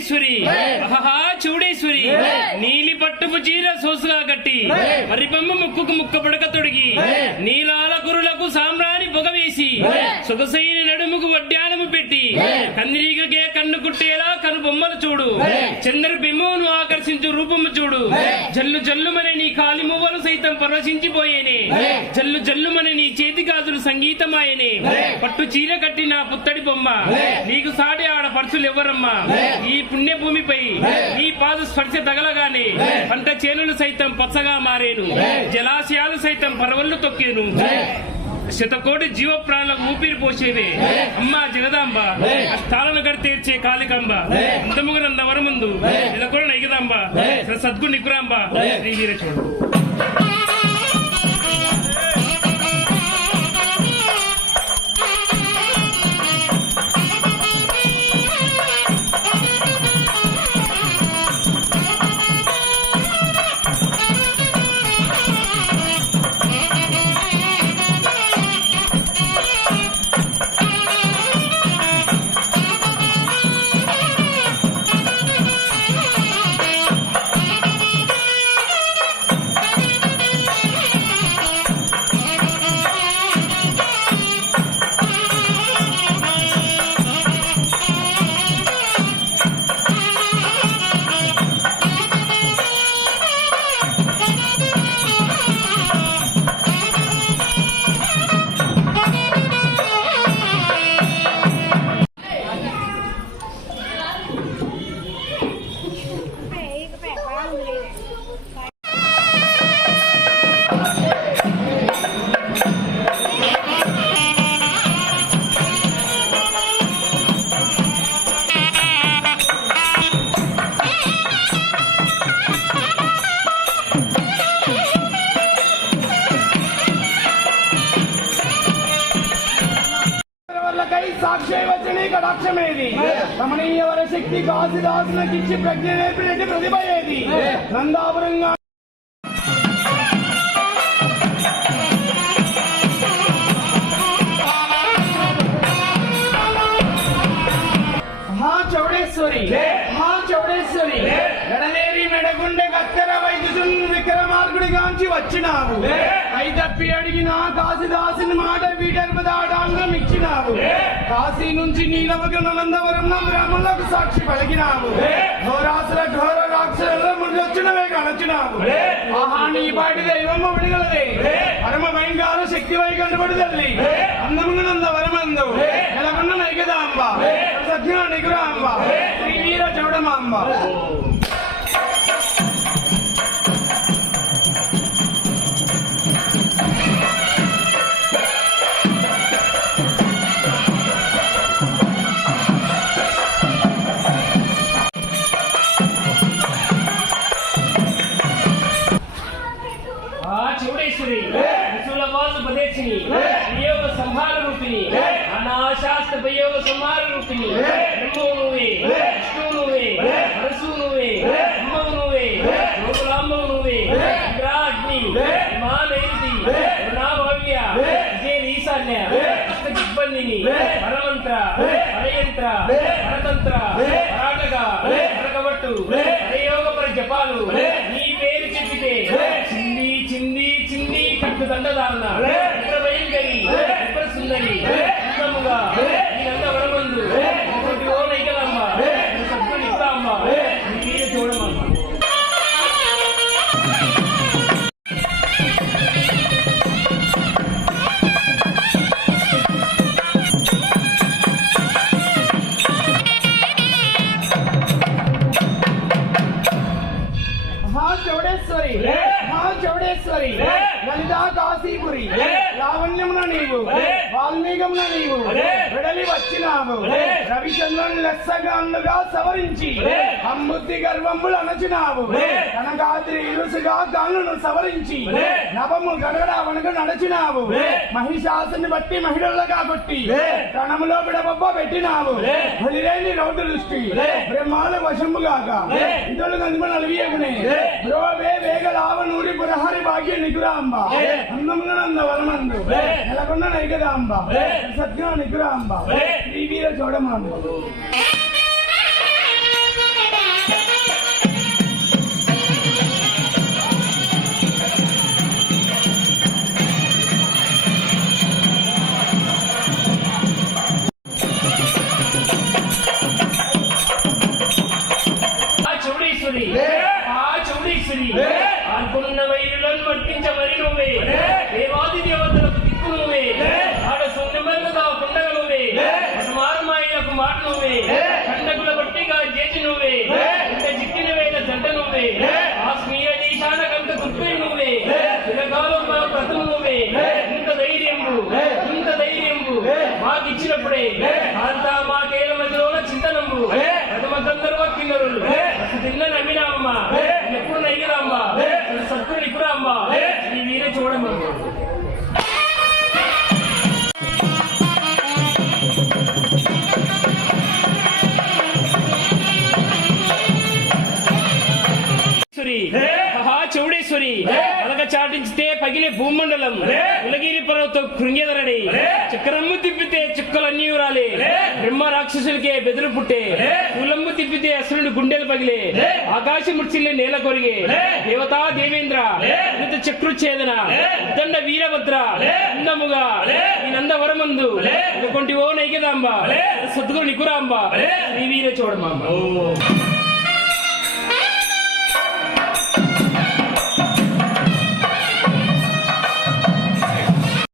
చౌడేశ్వరి. ఆహా చౌడేశ్వరి. నీలి పట్టుపు చీర సోసుగా కట్టి మరి బొమ్మ ముక్కుకు ముక్క పుడక తొడిగి. నీలాల కురులకు సామ్రాణి పొగ వేసి సొగసైన నడుముకు వడ్డానము పెట్టి కందిరీగకే కన్ను కుట్టేలా కను బొమ్మలు చూడు. చంద్ర బిమ్మను ఆకర్షించు రూపము చూడు. జల్లు జల్లుమని నీ కాలి మువ్వలు సైతం పరవశించిపోయేనే. జల్లు జల్లుమని నీ చేతి గాజులు సంగీతమాయనే. పట్టు చీర కట్టి నా పుత్తడి బొమ్మ. నీకు సాటి ఆడ పర్సులు ఎవరమ్మా ఈ పుణ్యభూమిపై నీ పాద స్పర్శ తగలగానే. పంట చేనులు సైతం పచ్చగా మారేను. జలాశయాలు సైతం పరవళ్ళు తొక్కేను. శతకోటి జీవ ప్రాణులకు ఊపిరి పోసేవే. అమ్మా జగదాంబ. అష్టాలను గడితేర్చే కాళికాంబ. అందముగనంద వరమందు నెలకొన నైగదాంబ సద్గు నికురాంబ శ్రీ వీర చూడు వచని కటాక్షమేది రమణీయ వర శక్తి కాశీదాసునకిచ్చి ప్రజ్ఞ నేర్పినట్టు ప్రతిభ ఏది? నందాపురంగా చౌడేశ్వరి. మహా చౌడేశ్వరి. ఎడలేరి మెడగుండె కత్తెర వైద్యుని విక్రమార్కుడి గాంచి వచ్చినావు తప్పి అడిగిన కాశీదాసుని మాట వీడర్పు దాడాంగం ఇచ్చినావు. కాశీ నుంచి నీలవకు నందవరం బ్రాహ్మణులకు సాక్షి పలికినావు. ఘోరాసుల ఘోర రాక్షసుల ముందొచ్చినవే కనొచ్చినావు. ఆహా నీ పాటి దైవమ్మ విడిగలదే పరమ భయంకర శక్తి వై కనబడి తల్లి అందముగా నంద వరమందు నైకదాంబ సజ్ఞ నిగురాంబ శ్రీ వీర చౌడమాంబ ఆ చౌడేశ్వరి విశులవాసు పదేశిని వియోగ సంహార అనాశాస్త్ర ప్రయోగ సంహార రూపిణి బ్రహ్మవు నువ్వే విష్ణువు నువ్వే హరసు నువ్వే బ్రహ్మవు నువ్వే లోకలాంబవు నువ్వే ఇంద్రాగ్ని. హిమానైతి కరుణాభవ్య విజయ ఈశాన్య అష్టదిగ్బంధిని పరమంత్ర. పరయంత్ర. పరతంత్ర. పరాటక. పరకవట్టు పరయోగ పర జపాలు నీ పేరు చెప్పితే చింది చింది చింది కట్టు దండదారణ భయంకరి. సుందరి అందముగా நாம தான் వెడలి వచ్చినావు రవిచంద్రుని లెస్సగాన్లుగా సవరించి అమ్ముద్ది గర్వములు అనచినావు కనకాద్రి ఇరుసుగా గానును సవరించి నవము గడగడ వనక నడచినావు మహిషాసుని బట్టి మహిళలుగా కొట్టి కణములో బిడబొబ్బ పెట్టినావు బలిరేని రౌతు దృష్టి. బ్రహ్మాలు వశంబుగాక. ఇతరులు గంధమ నలివియగునే బ్రోవే వేగ లావ నూరి పురహరి భాగ్య నిగురాంబ. అందముగా నంద వరమందు. నెలకొండ నైకదాంబ. సత్య నిగురాంబ. శ్రీ వీర చోడమాంబ మాకిచ్చినప్పుడే అంతా మా కేల మధ్యలోన చింతనంబు ప్రథమ గంధర్వ కిన్నరులు తిన్న నమ్మినామ్మ ఎప్పుడు నయ్యరామ్మ సత్తుడు ఇప్పుడమ్మ ఈ వీరే చూడమ్మ చౌడేశ్వరి చౌడేశ్వరి అలగ చాటించితే పగిలే భూమండలం. ఉలగిరి పర్వతం కృంగెదరడి. చక్రమ్ము తిప్పితే చుక్కలన్నీ రాలే బ్రహ్మ రాక్షసులకే బెదురు పుట్టే. కులమ్ము తిప్పితే అసురుడు గుండెలు పగిలే. ఆకాశం ముడిచిల్లే నేల కొరిగే. దేవతా దేవేంద్ర. ఇంత చక్రుచ్ఛేదన. దండ వీరభద్ర. అందముగా ఈ నందవరమందు. ఇటువంటి ఓ నైకదాంబ. సద్గురు నికురాంబ. శ్రీ వీర చూడమాంబ.